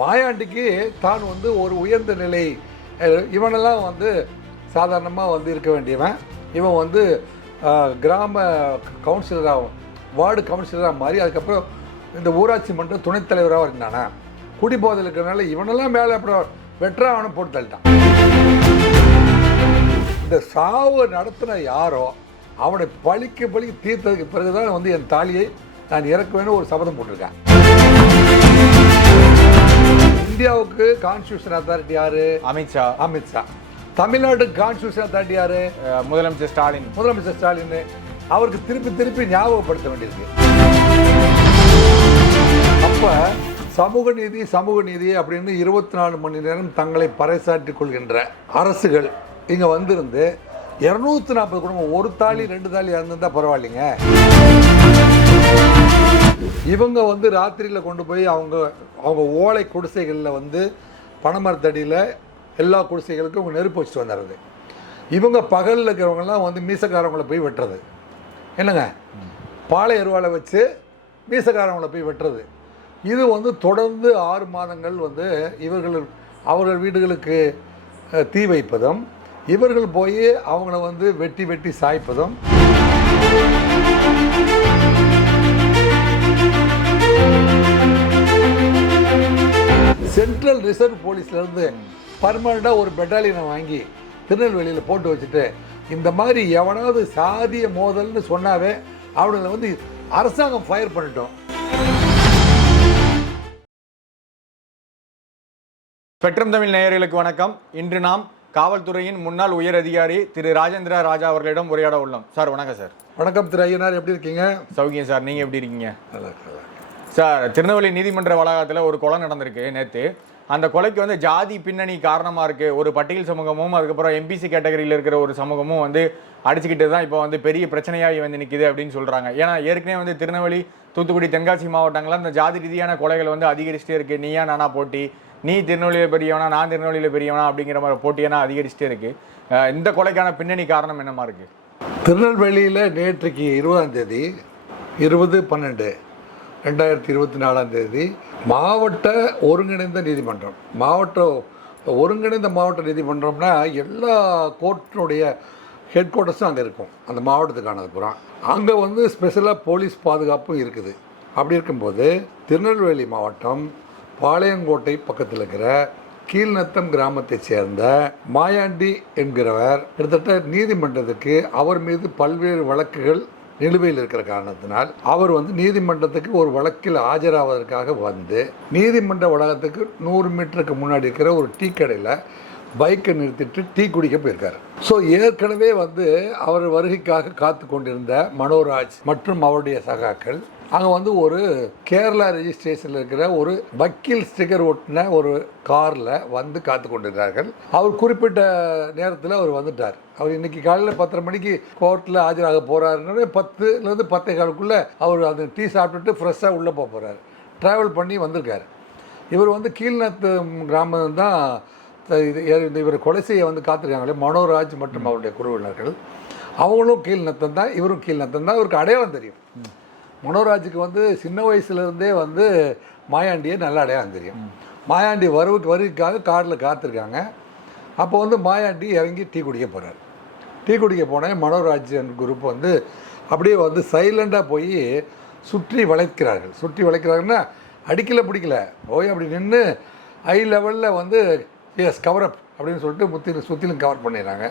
மாயாண்டிக்கு தான் வந்து ஒரு உயர்ந்த நிலை, இவனெல்லாம் வந்து சாதாரணமாக வந்து இருக்க வேண்டியவன். இவன் வந்து கிராம கவுன்சிலராக, வார்டு கவுன்சிலராக மாறி அதுக்கப்புறம் இந்த ஊராட்சி மன்ற துணைத் தலைவராக இருந்தானே. குடிபோதையில் இருக்கிறனால இவனெல்லாம் மேலே அப்புறம் வெற்றா அவனை போட்டு தள்ளிட்டான். இந்த சாவை நடத்தின யாரோ அவனை பழிக்க தீர்த்ததுக்கு பிறகுதான் வந்து என் தாலியை நான் இறக்குவேன்னு ஒரு சபதம் போட்டிருக்கேன். இந்தியாவுக்கு கான்ஸ்டியூஷன் அத்தாரிட்டி யாரு? அமித்ஷா. தமிழ்நாட்டுக்கு கான்ஸ்டியூஷன் அத்தாரிட்டி யாரு? முதலமைச்சர் ஸ்டாலின். அவருக்கு திருப்பி ஞாபகப்படுத்த வேண்டியிருக்கு. அப்ப சமூக நீதி அப்படின்னு 24 மணி நேரம் தங்களை பறைசாற்றிக் கொள்கின்ற அரசுகள் இங்க வந்திருந்து 240 குடும்பம், ஒரு தாலி 2 தாலி இருந்திருந்தா பரவாயில்லைங்க. இவங்க வந்து ராத்திரியில் கொண்டு போய் அவங்க ஓலை குடிசைகளில் வந்து பனைமரத்தடியில் எல்லா குடிசைகளுக்கும் இவங்க நெருப்பு வச்சுட்டு வந்துடுறது. இவங்க பகலில் இருக்கிறவங்கலாம் வந்து மீசக்காரவங்களை போய் வெட்டுறது. என்னங்க, பாலை அருவாலை வச்சு மீசக்காரவங்களை போய் வெட்டுறது. இது வந்து தொடர்ந்து 6 மாதங்கள் வந்து அவர்கள் வீடுகளுக்கு தீ வைப்பதும், இவர்கள் போய் அவங்கள வந்து வெட்டி சாய்ப்பதும். சென்ட்ரல் ரிசர்வ் போலீஸ்லேருந்து பர்மனண்டாக ஒரு பெட்டாலியனை வாங்கி திருநெல்வேலியில் போட்டு வச்சுட்டு, இந்த மாதிரி எவனாவது சாதிய மோதல்னு சொன்னாவே அவனுங்களை வந்து அரசாங்கம் ஃபயர் பண்ணிட்டோம். ஸ்பெக்ட்ரம் தமிழ் நேயர்களுக்கு வணக்கம். இன்று நாம் காவல்துறையின் முன்னாள் உயர் அதிகாரி திரு ராஜேந்திர ராஜா அவர்களிடம் உரையாட உள்ளோம். சார் வணக்கம். சார் வணக்கம். திரு ஐயனார், எப்படி இருக்கீங்க? சௌக்கியம் சார், நீங்கள் எப்படி இருக்கீங்க? சார், திருநெல்வேலி நீதிமன்ற வளாகத்தில் ஒரு கொலை நடந்திருக்கு நேற்று. அந்த கொலைக்கு வந்து ஜாதி பின்னணி காரணமாக இருக்குது. ஒரு பட்டியல் சமூகமும் அதுக்கப்புறம் எம்பிசி கேட்டகரியில் இருக்கிற ஒரு சமூகமும் வந்து அடிச்சுக்கிட்டு தான் இப்போ வந்து பெரிய பிரச்சனையாகி வந்து நிற்கிது அப்படின்னு சொல்கிறாங்க. ஏன்னா ஏற்கனவே வந்து திருநெல்வேலி, தூத்துக்குடி, தென்காசி மாவட்டங்களில் அந்த ஜாதி ரீதியான கொலைகள் வந்து அதிகரிச்சுட்டே இருக்குது. நீயா நானா போட்டி, நீ திருநெல்வேலியில் பெரியவனா நான் திருநெல்வேலியில் பெரியவனா அப்படிங்கிற மாதிரி போட்டியெல்லாம் அதிகரிச்சுட்டே இருக்குது. இந்த கொலைக்கான பின்னணி காரணம் என்னமா இருக்குது? திருநெல்வேலியில் நேற்றுக்கு 20ஆம் தேதி 20/12/2024 மாவட்ட ஒருங்கிணைந்த நீதிமன்றம், மாவட்ட நீதிமன்றம்னா எல்லா கோர்ட்டினுடைய ஹெட் குவார்ட்டர்ஸும் அங்கே இருக்கும், அந்த மாவட்டத்துக்கானது பூரா. அங்கே வந்து ஸ்பெஷலாக போலீஸ் பாதுகாப்பும் இருக்குது. அப்படி இருக்கும்போது திருநெல்வேலி மாவட்டம் பாளையங்கோட்டை பக்கத்தில் இருக்கிற கீழ்நத்தம் கிராமத்தைச் சேர்ந்த மாயாண்டி என்கிறவர் கிட்டத்தட்ட நீதிமன்றத்துக்கு அவர் மீது பல்வேறு வழக்குகள் நிலுவையில் இருக்கிற காரணத்தினால் அவர் வந்து நீதிமன்றத்துக்கு ஒரு வழக்கில் ஆஜராவதற்காக வந்து நீதிமன்ற வளாகத்துக்கு 100 மீட்டருக்கு முன்னாடி இருக்கிற ஒரு டீ கடையில் பைக்கை நிறுத்திட்டு டீ குடிக்க போயிருக்காரு. ஸோ ஏற்கனவே வந்து அவர் வருகைக்காக காத்து கொண்டிருந்த மனோராஜ் மற்றும் அவருடைய சகாக்கள் அங்கே வந்து ஒரு கேரளா ரெஜிஸ்ட்ரேஷனில் இருக்கிற ஒரு வக்கீல் ஸ்டிக்கர் ஒட்டின ஒரு காரில் வந்து காத்து கொண்டிருக்கிறார்கள். அவர் குறிப்பிட்ட நேரத்தில் அவர் வந்துட்டார். அவர் இன்னைக்கு காலையில் 10:30 மணிக்கு கோர்ட்டில் ஆஜராக போகிறாருன்னு 10லேருந்து 10:15 அவர் அந்த டீ சாப்பிட்டுட்டு ஃப்ரெஷ்ஷாக உள்ளே போகிறார். ட்ராவல் பண்ணி வந்திருக்கார். இவர் வந்து கீழ்நத்து கிராமம் தான் இவர் கொலை செய்ய வந்து காத்திருக்காங்களே மனோராஜ் மற்றும் அவருடைய குழுவினர்கள். அவங்களும் கீழ்நத்தம் தான், இவரும் கீழ்நத்தம் தான். இவருக்கு அடையாளம் தெரியும். மனோராஜுக்கு வந்து சின்ன வயசுலேருந்தே வந்து மாயாண்டியை நல்ல அடையாளம் தெரியும். மாயாண்டி வருகைக்காக காரில் காத்திருக்காங்க. அப்போ வந்து மாயாண்டி இறங்கி டீ குடிக்க போகிறார். டீ குடிக்க போனேன் மனோராஜ் குரூப் வந்து அப்படியே வந்து சைலண்டாக போய் சுற்றி வளைக்கிறாங்கன்னா அடிக்கல பிடிக்கல, போய் அப்படி நின்று ஹை லெவலில் வந்து எஸ் கவரப் அப்படின்னு சொல்லிட்டு சுற்றிலும் கவர் பண்ணிடுறாங்க.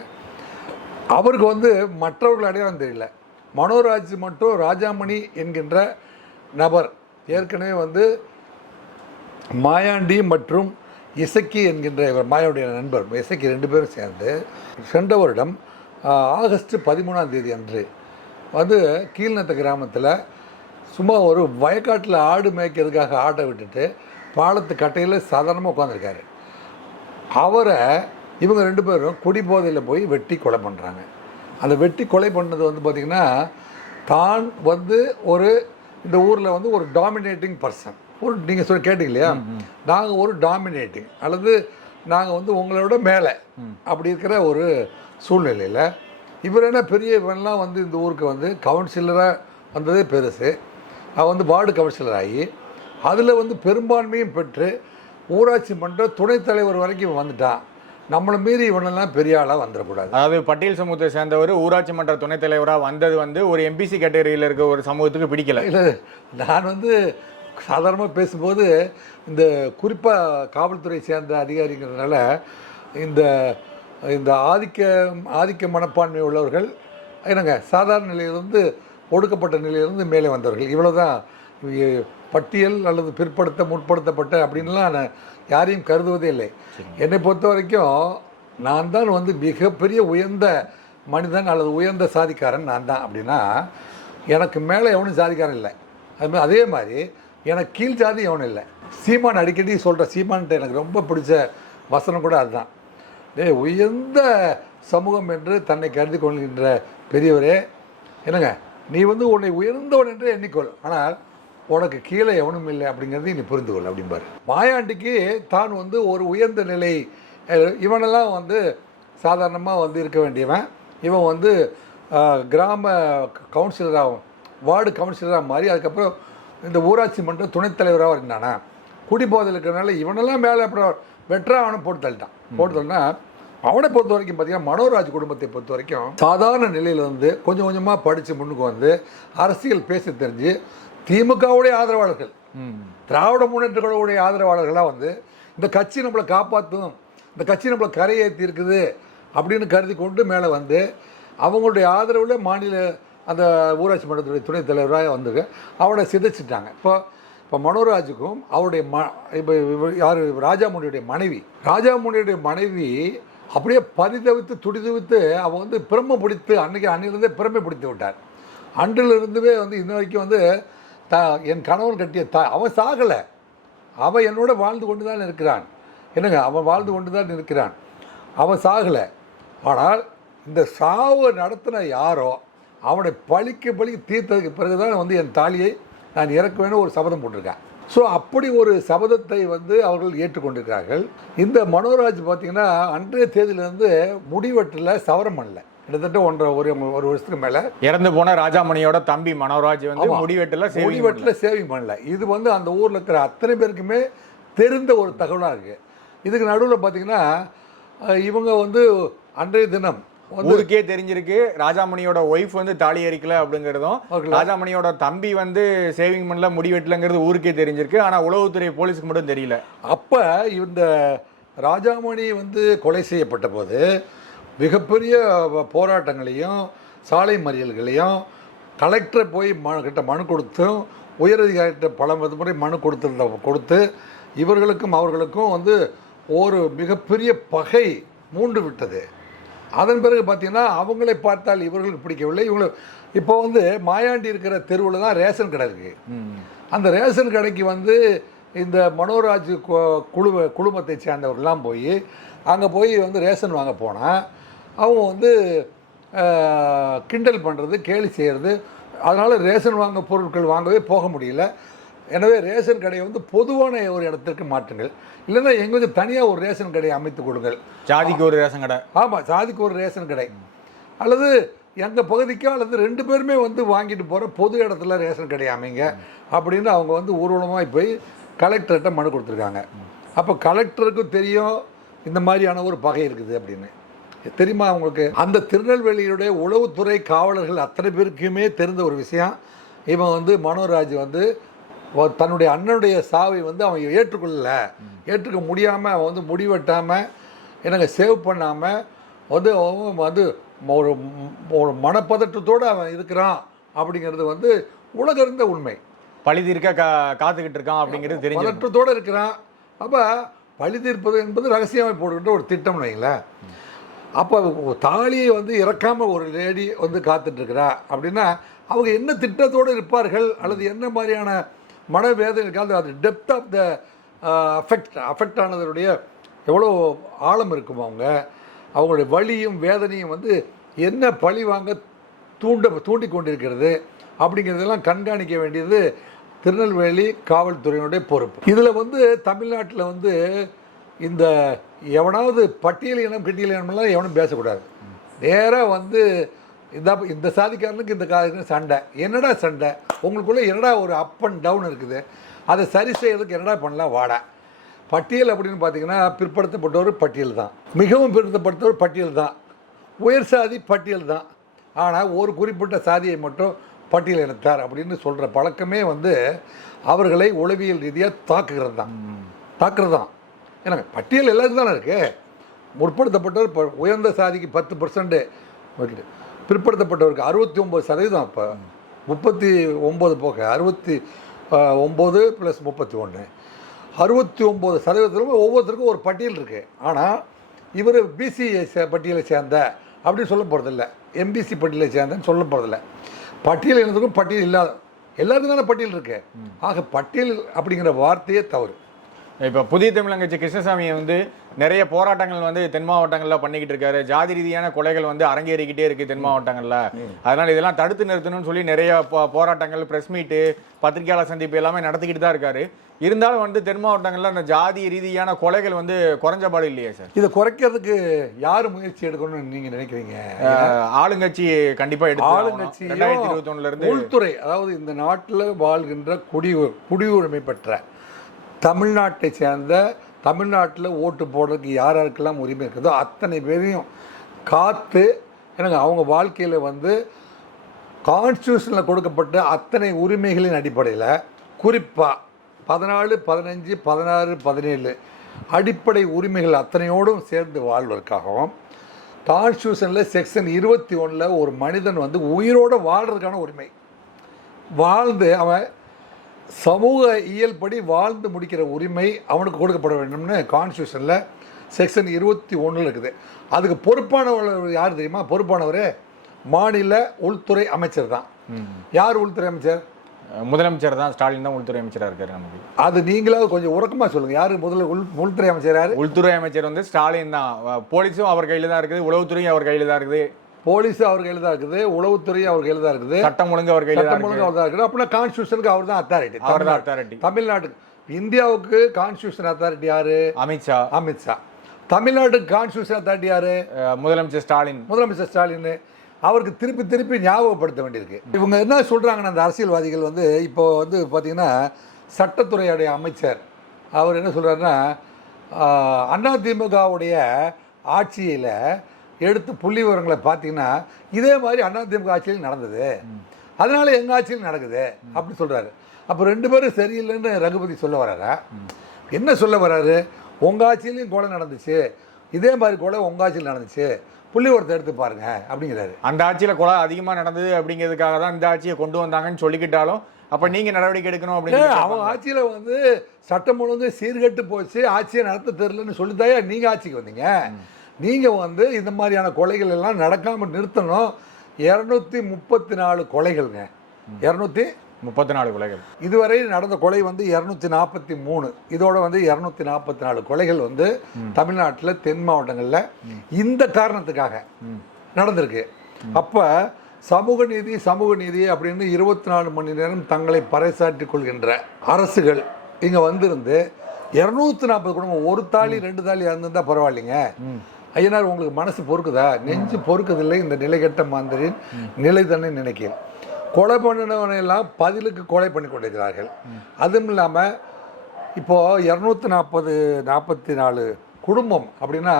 அவருக்கு வந்து மற்றவர்கள் அடையாளம் தெரியல. மனோராஜ் மட்டும் ராஜாமணி என்கின்ற நபர் ஏற்கனவே வந்து மாயாண்டி மற்றும் இசக்கி என்கின்ற இவர் மாயாவுடைய நண்பர் இசக்கி 2 பேரும் சேர்ந்து சென்ற வருடம் ஆகஸ்ட் 13ஆம் தேதி அன்று வந்து கீழ்நத்த கிராமத்தில் சும்மா ஒரு வயக்காட்டில் ஆடு மேய்க்கிறதுக்காக ஆட்டை விட்டுட்டு பாலத்து கட்டையில் சாதாரணமாக உட்காந்துருக்காரு. அவரை இவங்க 2 பேரும் குடிபோதையில் போய் வெட்டி கொலை பண்ணுறாங்க. அந்த வெட்டி கொலை பண்ணது வந்து பார்த்திங்கன்னா தான் வந்து இந்த ஊரில் வந்து ஒரு டாமினேட்டிங் பர்சன், நீங்கள் கேட்டீங்க இல்லையா, நாங்கள் ஒரு டாமினேட்டிங் அல்லது நாங்கள் வந்து உங்களோட மேலே அப்படி இருக்கிற ஒரு சூழ்நிலையில் இவர் என்ன பெரியவன்லாம் வந்து இந்த ஊருக்கு வந்து கவுன்சிலராக வந்ததே பெருசு. அவர் வந்து வார்டு கவுன்சிலர் ஆகி அதில் வந்து பெரும்பான்மையும் பெற்று ஊராட்சி மன்ற துணைத் தலைவர் வரைக்கும் இவன் வந்துட்டான், நம்மளை மீறி இவனெல்லாம் பெரிய ஆளாக வந்துடக்கூடாது. அதாவது பட்டியல் சமூகத்தை சேர்ந்தவர் ஊராட்சி மன்ற துணைத் தலைவராக வந்தது வந்து ஒரு எம்பிசி கேட்டகரியில் இருக்க ஒரு சமூகத்துக்கு பிடிக்கல. இல்லை, நான் வந்து சாதாரணமாக பேசும்போது இந்த குறிப்பாக காவல்துறை சேர்ந்த அதிகாரிங்கிறதுனால இந்த இந்த ஆதிக்க மனப்பான்மை உள்ளவர்கள் என்னங்க சாதாரண நிலையிலிருந்து ஒடுக்கப்பட்ட நிலையிலிருந்து மேலே வந்தவர்கள், இவ்வளோதான். பட்டியல் அல்லது முற்படுத்தப்பட்ட அப்படின்லாம் நான் யாரையும் கருதுவதே இல்லை. என்னை பொறுத்த வரைக்கும் நான் தான் வந்து மிகப்பெரிய உயர்ந்த மனிதன் அல்லது உயர்ந்த சாதிக்காரன் நான் தான் அப்படின்னா எனக்கு மேலே எவனும் சாதிக்காரன் இல்லை. அதுமாதிரி அதே மாதிரி எனக்கு கீழ் ஜாதி எவனும் இல்லை. சீமான் அடிக்கடி சொல்கிற சீமான்ட்டு எனக்கு ரொம்ப பிடிச்ச வசனம் கூட அதுதான். உயர்ந்த சமூகம் என்று தன்னை கருதி கொள்கின்ற பெரியவரே, என்னங்க நீ வந்து உன்னை உயர்ந்தவன் என்று எண்ணிக்கொள், ஆனால் உனக்கு கீழே எவனும் இல்லை அப்படிங்கிறதையும் நீ புரிந்து கொள் அப்படிம்பார். மாயாண்டிக்கு தான் வந்து ஒரு உயர்ந்த நிலை, இவனெல்லாம் வந்து சாதாரணமாக வந்து இருக்க வேண்டியவன், இவன் வந்து கிராம கவுன்சிலராகவும் வார்டு கவுன்சிலராக மாறி அதுக்கப்புறம் இந்த ஊராட்சி மன்ற துணைத் தலைவராக இருந்தானா, குடிபோதையில் இருக்கிறனால இவனெல்லாம் மேலே அப்புறம் வெற்றா அவனை போட்டு தள்ளினா அவனை பொறுத்த வரைக்கும் பார்த்தீங்கன்னா மனோராஜ் குடும்பத்தை பொறுத்த வரைக்கும் சாதாரண நிலையிலிருந்து கொஞ்சம் கொஞ்சமாக படித்து முன்னுக்கு வந்து அரசியல் பேச தெரிஞ்சு திமுகவுடைய ஆதரவாளர்கள், திராவிட முன்னேற்ற கழகவுடைய ஆதரவாளர்களாக வந்து இந்த கட்சி நம்மளை காப்பாற்றும், இந்த கட்சி நம்மளை கரையேற்றி இருக்குது அப்படின்னு கருதி கொண்டு மேலே வந்து அவங்களுடைய ஆதரவில் மாநில அந்த ஊராட்சி மன்றத்துடைய துணைத் தலைவராக வந்து அவனை சிதைச்சிட்டாங்க. இப்போ மனோராஜுக்கும் அவருடைய இப்போ யார் ராஜாமணியுடைய மனைவி அப்படியே பரிதவித்து துடிதுவித்து அவன் வந்து பிரமை பிடித்து அன்னிலிருந்தே பிரமை பிடித்து விட்டார். அன்றிலிருந்துவே வந்து இன்ன வரைக்கும் வந்து என் கணவன் கட்டிய அவன் சாகலை, அவன் என்னோட வாழ்ந்து கொண்டு தான் இருக்கிறான். என்னங்க அவன் வாழ்ந்து கொண்டு தான் இருக்கிறான், அவன் சாகலை. ஆனால் இந்த சாவை நடத்தின யாரோ அவனை பழிக்கு தீர்த்ததுக்கு பிறகுதான் வந்து என் தாலியை நான் இறக்குவேன்னு ஒரு சபதம் போட்டிருக்கேன். ஸோ அப்படி ஒரு சபதத்தை வந்து அவர்கள் ஏற்றுக்கொண்டிருக்கிறார்கள். இந்த மனோராஜ் பார்த்திங்கன்னா அன்றைய தேதியிலேருந்து முடிவெட்டில் சவரம் பண்ணல, கிட்டத்தட்ட ஒரு வருஷத்துக்கு மேலே. இறந்து போன ராஜாமணியோட தம்பி மனோராஜ் வந்து முடிவெட்டில் சேவிங் பண்ணல. இது வந்து அந்த ஊரில் இருக்கிற அத்தனை பேருக்குமே தெரிந்த ஒரு தகவலாக இருக்குது. இதுக்கு நடுவில் பார்த்திங்கன்னா இவங்க வந்து அன்றைய தினம் ஊருக்கே தெரிஞ்சிருக்கு ராஜாமணியோட ஒய்ஃப் வந்து தாலி எரிக்கல அப்படிங்கிறதும், ராஜாமணியோட தம்பி வந்து சேவிங் பண்ணல முடிவெட்டலங்கிறது ஊருக்கே தெரிஞ்சிருக்கு. ஆனால் உளவுத்துறை போலீஸுக்கு மட்டும் தெரியல. அப்போ இந்த ராஜாமணி வந்து கொலை செய்யப்பட்ட போது மிகப்பெரிய போராட்டங்களையும் சாலை மறியல்களையும் கலெக்டரை போய் கிட்ட மனு கொடுத்தும் உயரதிகாரிகிட்ட பல முறை மனு கொடுத்து இவர்களுக்கும் அவர்களுக்கும் வந்து ஒரு மிகப்பெரிய பகை மூண்டு விட்டது. அதன் பிறகு பார்த்தீங்கன்னா அவங்களை பார்த்தால் இவர்களுக்கு பிடிக்கவில்லை. இப்போ வந்து மாயாண்டி இருக்கிற தெருவில் தான் ரேஷன் கடை இருக்குது. அந்த ரேஷன் கடைக்கு வந்து இந்த மனோராஜ் குழுமத்தை சேர்ந்தவர்கள்லாம் போய் அங்கே போய் வந்து ரேஷன் வாங்க போனால் அவங்க வந்து கிண்டல் பண்ணுறது, கேலி செய்கிறது. அதனால் ரேஷன் பொருட்கள் வாங்கவே போக முடியல. எனவே ரேஷன் கடையை வந்து பொதுவான ஒரு இடத்திற்கு மாற்றுங்கள், இல்லைன்னா எங்களுக்கு தனியாக ஒரு ரேஷன் கடையை அமைத்து கொடுங்கள். ஜாதிக்கு ஒரு ரேஷன் கடை. ஆமாம், ஜாதிக்கு ஒரு ரேஷன் கடை, அல்லது எங்கள் பகுதிக்கோ அல்லது 2 பேருமே வந்து வாங்கிட்டு போகிற பொது இடத்துல ரேஷன் கடை அமைங்க அப்படின்னு அவங்க வந்து ஊர்வலமாக போய் கலெக்டர்கிட்ட மனு கொடுத்துருக்காங்க. அப்போ கலெக்டருக்கும் தெரியும் இந்த மாதிரியான ஒரு பகை இருக்குது அப்படின்னு. தெரியுமா அவங்களுக்கு? அந்த திருநெல்வேலியுடைய உளவுத்துறை காவலர்கள் அத்தனை பேருக்குமே தெரிந்த ஒரு விஷயம். இவன் வந்து மனோராஜ் வந்து தன்னுடைய அண்ணனுடைய சாவை வந்து அவன் ஏற்றுக்க முடியாமல் அவன் வந்து முடிவெட்டாமல் எனக்கு சேவ் பண்ணாமல் வந்து அவன் வந்து ஒரு மனப்பதற்றத்தோடு அவன் இருக்கிறான் அப்படிங்கிறது வந்து உலகறிந்த உண்மை. பழி தீர்க்க காத்துக்கிட்டு இருக்கான் அப்படிங்கிறது தெரியும். பதற்றத்தோடு இருக்கிறான். அப்போ பழி தீர்ப்பது என்பது ரகசியமாக போட்டுக்கிட்ட ஒரு திட்டம் வைங்களேன். அப்போ தாலியை வந்து இறக்காமல் ஒரு லேடி வந்து காத்துட்ருக்கிறா அப்படின்னா அவங்க என்ன திட்டத்தோடு இருப்பார்கள், அல்லது என்ன மாதிரியான மனவேதனை இருக்காது, அது டெப்த் ஆஃப் த அஃபெக்ட் ஆனதனுடைய எவ்வளோ ஆழம் இருக்கும், அவங்களுடைய வலியும் வேதனையும் வந்து என்ன பழி வாங்க தூண்டி கொண்டிருக்கிறது அப்படிங்கிறதெல்லாம் கண்காணிக்க வேண்டியது திருநெல்வேலி காவல்துறையினுடைய பொறுப்பு. இதில் வந்து தமிழ்நாட்டில் வந்து இந்த எவனாவது பட்டியல் இனம் கிட்டியல் இனம்லாம் எவனும் பேசக்கூடாது. நேராக வந்து இந்த சாதிக்காரனுக்கு இந்த காரணம் சண்டை. என்னடா சண்டை உங்களுக்குள்ளே? என்னடா ஒரு அப் அண்ட் டவுன் இருக்குது, அதை சரி செய்யறதுக்கு என்னடா பண்ணலாம் வாடா. பட்டியல் அப்படின்னு பார்த்தீங்கன்னா பிற்படுத்தப்பட்டவர் பட்டியல் தான், மிகவும் பிற்படுத்தப்பட்டவர் பட்டியல் தான், உயர் சாதி பட்டியல் தான். ஆனால் ஒரு குறிப்பிட்ட சாதியை மட்டும் பட்டியல் இனத்தார் அப்படின்னு சொல்கிற பழக்கமே வந்து அவர்களை உளவியல் ரீதியாக தாக்குறது தான். ஏன்னா பட்டியல் எல்லாத்துக்கும் தானே இருக்குது. முற்படுத்தப்பட்டவர் உயர்ந்த சாதிக்கு 10% பிற்படுத்தப்பட்டவருக்கு 69%. அப்போ 39 போக 69 + 31 69% ஒவ்வொருத்தருக்கும் ஒரு பட்டியல் இருக்குது. ஆனால் இவர் பிசி பட்டியலை சேர்ந்த அப்படின்னு சொல்ல போகிறதில்ல, எம்பிசி பட்டியலை சேர்ந்தன்னு சொல்ல போகிறதில்ல. பட்டியல் இனத்துக்கும் பட்டியல் இல்லாத எல்லாருக்கும் தானே பட்டியல் இருக்குது. ஆக பட்டியல் அப்படிங்கிற வார்த்தையே தவறு. இப்போ புதிய தமிழங்கட்சி கிருஷ்ணசாமியை வந்து நிறைய போராட்டங்கள் வந்து தென் மாவட்டங்களில் பண்ணிக்கிட்டு இருக்காரு. ஜாதி ரீதியான கொலைகள் வந்து அரங்கேறிக்கிட்டே இருக்கு தென் மாவட்டங்களில். அதனால இதெல்லாம் தடுத்து நிறுத்தணும்னு சொல்லி நிறைய போராட்டங்கள், பிரஸ் மீட்டு, பத்திரிகையாளர் சந்திப்பு எல்லாமே நடத்திக்கிட்டு தான் இருக்காரு. இருந்தாலும் வந்து தென் மாவட்டங்களில் அந்த ஜாதி ரீதியான கொலைகள் வந்து குறைஞ்சபாடு இல்லையா சார்? இதை குறைக்கிறதுக்கு யார் முயற்சி எடுக்கணும்னு நீங்க நினைக்கிறீங்க? ஆளுங்கட்சி கண்டிப்பா எடுத்து, ஆளுங்கட்சி 2021 இருந்து உள்துறை, அதாவது இந்த நாட்டில் வாழ்கின்ற குடியுரிமை பெற்ற தமிழ்நாட்டை சேர்ந்த, தமிழ்நாட்டில் ஓட்டு போடுறதுக்கு யாருக்கெல்லாம் உரிமை இருக்குதோ அத்தனை பேரையும் காத்து எனக்கு அவங்க வாழ்க்கையில் வந்து கான்ஸ்டியூஷனில் கொடுக்கப்பட்ட அத்தனை உரிமைகளின் அடிப்படையில் குறிப்பாக 14, 15, 16, 17 அடிப்படை உரிமைகள் அத்தனையோடும் சேர்ந்து வாழ்வதற்காகவும் கான்ஸ்டியூஷனில் செக்ஷன் 21 ஒரு மனிதன் வந்து உயிரோடு வாழ்கிறதுக்கான உரிமை, வாழ்ந்து அவன் சமூக இயல்படி வாழ்ந்து முடிக்கிற உரிமை அவனுக்கு கொடுக்கப்பட வேண்டும்னு கான்ஸ்டியூஷனில் செக்ஷன் 21 இருக்குது. அதுக்கு பொறுப்பானவர் யார் தெரியுமா? பொறுப்பானவர் மாநில உள்துறை அமைச்சர் தான். யார் உள்துறை அமைச்சர்? முதலமைச்சர் தான். ஸ்டாலின் தான் உள்துறை அமைச்சராக இருக்காரு நமக்கு. அது நீங்களாவது கொஞ்சம் உறக்கமாக சொல்லுங்கள். யார் முதல்ல உள்துறை அமைச்சர்? யார் உள்துறை அமைச்சர்? வந்து ஸ்டாலின் தான். போலீஸும் அவர் கையில் தான் இருக்குது, உளவுத்துறையும் அவர் கையில் தான் இருக்குது. போலீஸ் அவர் கையில் தான் இருக்குது, உளவுத்துறை அவர் கையில் தான் இருக்குது, சட்டம் ஒழுங்கு அவர் கையில் தான் இருக்குது. அப்படின்னா கான்ஸ்டியூஷனுக்கு அவர் தான் அத்தாரிட்டி. அவர் தான் அத்தாரிட்டி. தமிழ்நாட்டுக்கு, இந்தியாவுக்கு கான்ஸ்டியூஷன் அத்தாரிட்டி யாரு? அமித்ஷா. தமிழ்நாட்டுக்கு கான்ஸ்டியூஷன் அத்தாரிட்டி யாரு? முதலமைச்சர் ஸ்டாலின். முதலமைச்சர் ஸ்டாலின். அவருக்கு திருப்பி திருப்பி ஞாபகப்படுத்த வேண்டியிருக்கு. இவங்க என்ன சொல்றாங்கன்னா, அந்த அரசியல்வாதிகள் வந்து இப்போ வந்து பார்த்தீங்கன்னா சட்டத்துறையுடைய அமைச்சர் அவர் என்ன சொல்றாருன்னா, அதிமுகவுடைய ஆட்சியில் எடுத்து புள்ளி விவரங்களை பார்த்தீங்கன்னா இதே மாதிரி அதிமுக ஆட்சியில் நடந்தது, அதனால எங்கள் ஆட்சியில் நடக்குது அப்படி சொல்கிறாரு. அப்போ 2 பேரும் சரியில்லைன்னு ரகுபதி சொல்ல வர்றாரா? என்ன சொல்ல வர்றாரு? உங்கள் ஆட்சியிலையும் கொலை நடந்துச்சு, இதே மாதிரி கொலை உங்கள் ஆட்சியில் நடந்துச்சு, புள்ளி விவரத்தை எடுத்து பாருங்க அப்படிங்கிறாரு. அந்த ஆட்சியில் கொலை அதிகமாக நடந்தது அப்படிங்கிறதுக்காக தான் இந்த ஆட்சியை கொண்டு வந்தாங்கன்னு சொல்லிக்கிட்டாலும் அப்போ நீங்கள் நடவடிக்கை எடுக்கணும் அப்படின்னு அவங்க ஆட்சியில் வந்து சட்டம் ஒழுங்கு சீர்கட்டு போச்சு, ஆட்சியை நடத்த தெரியலன்னு சொல்லித்தாயா நீங்கள் ஆட்சிக்கு வந்தீங்க. நீங்கள் வந்து இந்த மாதிரியான கொலைகள் எல்லாம் நடக்காமல் நிறுத்தணும். 234 கொலைகள்ங்க, 234 கொலைகள். இதுவரை நடந்த கொலை வந்து 243. இதோட வந்து 244 கொலைகள் வந்து தமிழ்நாட்டில் தென் மாவட்டங்களில் இந்த காரணத்துக்காக நடந்திருக்கு. அப்போ சமூக நீதி அப்படின்னு 24 மணி நேரம் தங்களை பறைசாற்றிக் கொள்கின்ற அரசுகள் இங்கே வந்திருந்து 240 குடும்பம், ஒரு தாலி 2 தாலி இருந்திருந்தா பரவாயில்லைங்க. ஐயனார் உங்களுக்கு மனசு பொறுக்குதா? நெஞ்சு பொறுக்குதில்லை இந்த நிலைகட்ட மாந்தரின் நிலை தானே நினைக்கிறேன். கொலை பண்ணினவனையெல்லாம் பதிலுக்கு கொலை பண்ணி கொண்டிருக்கிறார்கள். அதுவும் இல்லாமல் இப்போது 244 குடும்பம் அப்படின்னா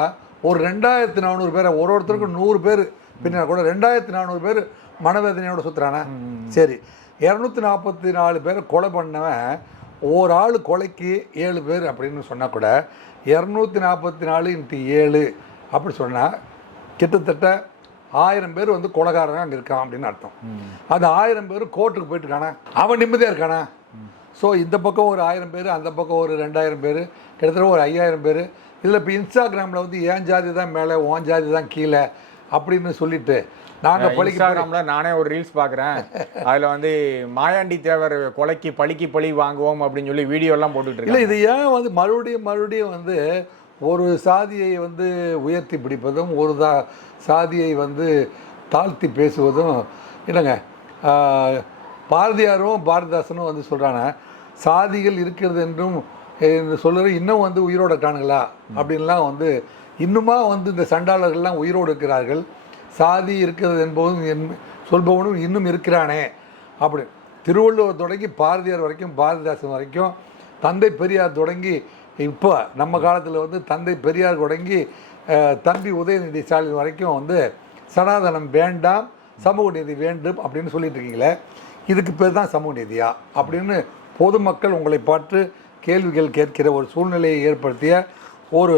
ஒரு 2400 பேரை, ஒருத்தருக்கும் 100 பேர் பின்னா கூட 2400 பேர் மனவேதனையோட சுற்றுறானே. சரி, 244 பேரை கொலை பண்ணவன் ஒரு ஆள் கொலைக்கு 7 பேர் அப்படின்னு சொன்னால் கூட 244 × 7 அப்படி சொன்னால் கிட்டத்தட்ட 1000 பேர் வந்து கொலைகாரங்க அங்கே இருக்கான் அப்படின்னு அர்த்தம். அந்த 1000 பேர் கோர்ட்டுக்கு போயிட்டு இருக்கானா? அவன் நிம்மதியாக இருக்கானா? ஸோ இந்த பக்கம் ஒரு 1000 பேர், அந்த பக்கம் ஒரு 2000 பேர், கிட்டத்தட்ட ஒரு 5000 பேர். இதில் இப்போ இன்ஸ்டாகிராமில் வந்து ஏன் ஜாதி தான் மேலே, ஓன் ஜாதி தான் கீழே அப்படின்னு சொல்லிட்டு நாங்கள் இன்ஸ்டாகிராமில் நானே ஒரு ரீல்ஸ் பார்க்குறேன். அதில் வந்து மாயாண்டி தேவர் கொலைக்கு பழி வாங்குவோம் அப்படின்னு சொல்லி வீடியோலாம் போட்டுட்டு இல்லை. இது ஏன் வந்து மறுபடியும் வந்து ஒரு சாதியை வந்து உயர்த்தி பிடிப்பதும் ஒரு சாதியை வந்து தாழ்த்தி பேசுவதும் இல்லைங்க. பாரதியாரும் பாரதிதாசனும் வந்து சொல்கிறாங்க, சாதிகள் இருக்கிறது என்றும் சொல்லுற இன்னும் வந்து உயிரோடு இருக்கானுங்களா அப்படின்லாம் வந்து இன்னுமா வந்து இந்த சண்டாளர்கள்லாம் உயிரோடு இருக்கிறார்கள். சாதி இருக்கிறது என்பதும் சொல்பவனும் இன்னும் இருக்கிறானே அப்படி. திருவள்ளுவர் தொடங்கி பாரதியார் வரைக்கும், பாரதிதாசன் வரைக்கும், தந்தை பெரியார் தொடங்கி இப்போ நம்ம காலத்தில் வந்து தந்தை பெரியார் தொடங்கி தம்பி உதயநிதி ஸ்டாலின் வரைக்கும் வந்து சனாதனம் வேண்டாம், சமூக நீதி வேண்டும் அப்படின்னு சொல்லிட்டு இருக்கீங்களே, இதுக்கு பேர் தான் சமூக நீதியா அப்படின்னு பொதுமக்கள் உங்களை பார்த்து கேள்விகள் கேட்கிற ஒரு சூழ்நிலையை ஏற்படுத்திய, ஒரு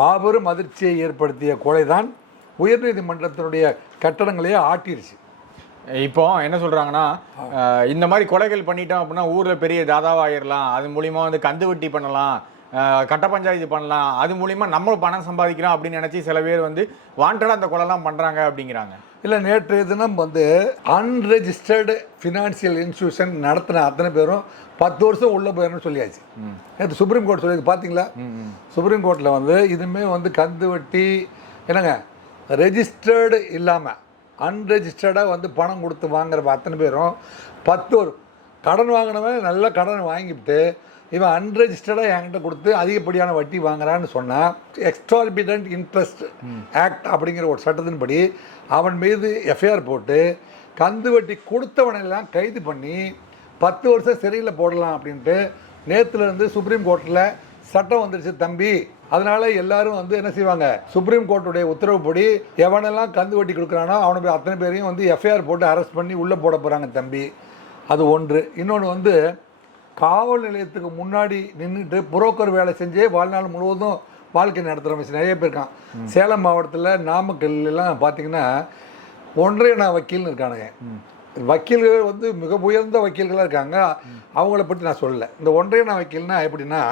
மாபெரும் அதிர்ச்சியை ஏற்படுத்திய கொலை தான் உயர்நீதிமன்றத்தினுடைய கட்டடங்களையே ஆட்டிருச்சு. இப்போ என்ன சொல்றாங்கன்னா, இந்த மாதிரி கொலைகள் பண்ணிட்டோம் அப்படின்னா ஊர்ல பெரிய தாதாவாயிரலாம், அது மூலியமா வந்து கந்து வெட்டி பண்ணலாம், கட்ட பஞ்சாயத்து பண்ணலாம், அது மூலியமா நம்மளும் பணம் சம்பாதிக்கலாம் அப்படின்னு நினைச்சு சில பேர் வந்து வாண்டடா அந்த கொலைலாம் பண்றாங்க அப்படிங்கிறாங்க. இல்லை, நேற்றைய தினம் வந்து அன்ரெஜிஸ்டர்டு ஃபினான்சியல் இன்ஸ்டியூஷன் நடத்தின அத்தனை பேரும் 10 வருஷம் உள்ளே போயிடணும்னு சொல்லியாச்சு. நேற்று சுப்ரீம் கோர்ட் சொல்லி பார்த்தீங்களா? சுப்ரீம் கோர்ட்டில் வந்து இதுவுமே வந்து கந்து வட்டி என்னங்க ரெஜிஸ்டர்டு இல்லாமல் அன்ரெஜிஸ்டர்டாக வந்து பணம் கொடுத்து வாங்குற அத்தனை பேரும் 10 ஒரு கடன் வாங்கினவன் நல்ல கடன் வாங்கிவிட்டு இவன் அன்ரெஜிஸ்டர்டாக என்கிட்ட கொடுத்து அதிகப்படியான வட்டி வாங்குறான்னு சொன்னால் எக்ஸ்ட்ராபிடன்ட் இன்ட்ரெஸ்ட் ஆக்ட் அப்படிங்கிற ஒரு சட்டத்தின்படி அவன் மீது எஃப்ஐஆர் போட்டு கந்து வட்டி கொடுத்தவனெல்லாம் கைது பண்ணி 10 வருஷம் சிறையில் போடலாம் அப்படின்ட்டு நேற்றுலேருந்து சுப்ரீம் கோர்ட்டில் சட்டம் வந்துருச்சு தம்பி. அதனால எல்லாரும் வந்து என்ன செய்வாங்க, சுப்ரீம் கோர்ட்டுடைய உத்தரவுப்படி எவனெல்லாம் கந்து வட்டி கொடுக்குறானோ அவனை போய் அத்தனை பேரையும் வந்து எஃப்ஐஆர் போட்டு அரெஸ்ட் பண்ணி உள்ளே போட போகிறாங்க தம்பி. அது ஒன்று. இன்னொன்று வந்து காவல் நிலையத்துக்கு முன்னாடி நின்றுட்டு புரோக்கர் வேலை செஞ்சே வாழ்நாள் முழுவதும் வாழ்க்கை நடத்துகிறவங்க நிறைய பேர் இருக்கான். சேலம் மாவட்டத்தில் நாமக்கல்லாம் பார்த்தீங்கன்னா 1.5 வக்கீல்னு இருக்கானுங்க. வக்கீல்கள் வந்து மிக உயர்ந்த வக்கீல்களாக இருக்காங்க. அவங்கள பற்றி நான் சொல்லலை. இந்த 1.5 வக்கீல்னா எப்படின்னா,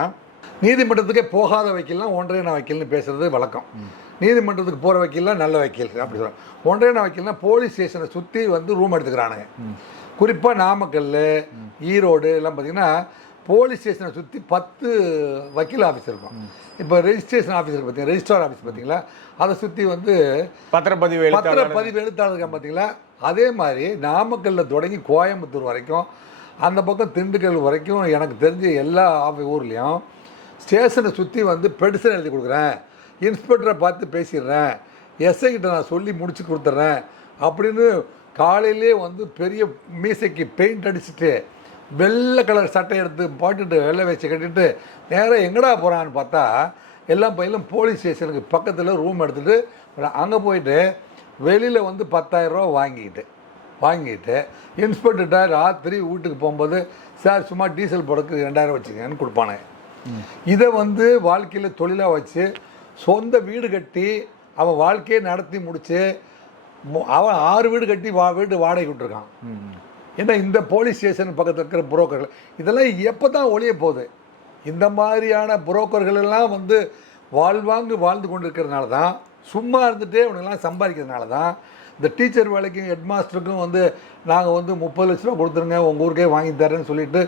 நீதிமன்றத்துக்கே போகாத வக்கீல்லாம் 1.5 வக்கீல்னு பேசுறது வழக்கம். நீதிமன்றத்துக்கு போகிற வக்கீல்லாம் நல்ல வக்கீல் அப்படி சொல்கிறேன். 1.5 வக்கீல்னா போலீஸ் ஸ்டேஷனை சுற்றி வந்து ரூம் எடுத்துக்கிறானுங்க. குறிப்பாக நாமக்கல், ஈரோடு எல்லாம் பார்த்தீங்கன்னா போலீஸ் ஸ்டேஷனை சுற்றி 10 வக்கீல் ஆஃபீஸ் இருக்கும். இப்போ ரெஜிஸ்ட்ரேஷன் ஆஃபீஸ் இருக்கு பார்த்தீங்கன்னா, ரெஜிஸ்ட்ரார் ஆஃபீஸ் பார்த்தீங்களா, அதை சுற்றி வந்து பத்திரப்பதிவு எழுத்தாளர் இருக்கான் பார்த்தீங்களா. அதே மாதிரி நாமக்கல்லில் தொடங்கி கோயம்புத்தூர் வரைக்கும், அந்த பக்கம் திண்டுக்கல் வரைக்கும் எனக்கு தெரிஞ்ச எல்லா ஊர்லேயும் ஸ்டேஷனை சுற்றி வந்து பெடிஷன் எழுதி கொடுக்குறேன், இன்ஸ்பெக்டரை பார்த்து பேசிடுறேன், எஸ்ஐ கிட்ட நான் சொல்லி முடிச்சு கொடுத்துட்றேன் அப்படின்னு காலையிலே வந்து பெரிய மீசைக்கு பெயிண்ட் அடிச்சுட்டு வெள்ளை கலர் சட்டை எடுத்து போட்டுட்டு வெள்ளை வச்சு கட்டிட்டு நேராக எங்கடா போகிறான்னு பார்த்தா எல்லாம் பையிலும் போலீஸ் ஸ்டேஷனுக்கு பக்கத்தில் ரூம் எடுத்துகிட்டு அங்கே போயிட்டு வெளியில் வந்து 10,000 ரூபா வாங்கிட்டு இன்ஸ்பெக்டர்கிட்ட ராத்திரி வீட்டுக்கு போகும்போது, சார் சும்மா டீசல் போடுறதுக்கு 2000 வச்சுக்கன்னு கொடுப்பானே. இதை வந்து வாழ்க்கையில் தொழிலாக வச்சு சொந்த வீடு கட்டி அவன் வாழ்க்கையை நடத்தி முடித்து அவன் 6 வீடு கட்டி வீடு வாடகை விட்டுருக்கான். ஏன்னா இந்த போலீஸ் ஸ்டேஷன் பக்கத்தில் இருக்கிற புரோக்கர்கள் இதெல்லாம் எப்போ தான் ஒழிய போகுது? இந்த மாதிரியான புரோக்கர்கள் எல்லாம் வந்து வாழ்ந்து கொண்டு இருக்கிறதுனால தான், சும்மா இருந்துகிட்டே இவனெல்லாம் சம்பாதிக்கிறதுனால தான் இந்த டீச்சர் வேலைக்கும் ஹெட் மாஸ்டருக்கும் வந்து நாங்கள் வந்து 30 லட்ச ரூபா கொடுத்துருங்க உங்கள் ஊருக்கே வாங்கி தரேன்னு சொல்லிட்டு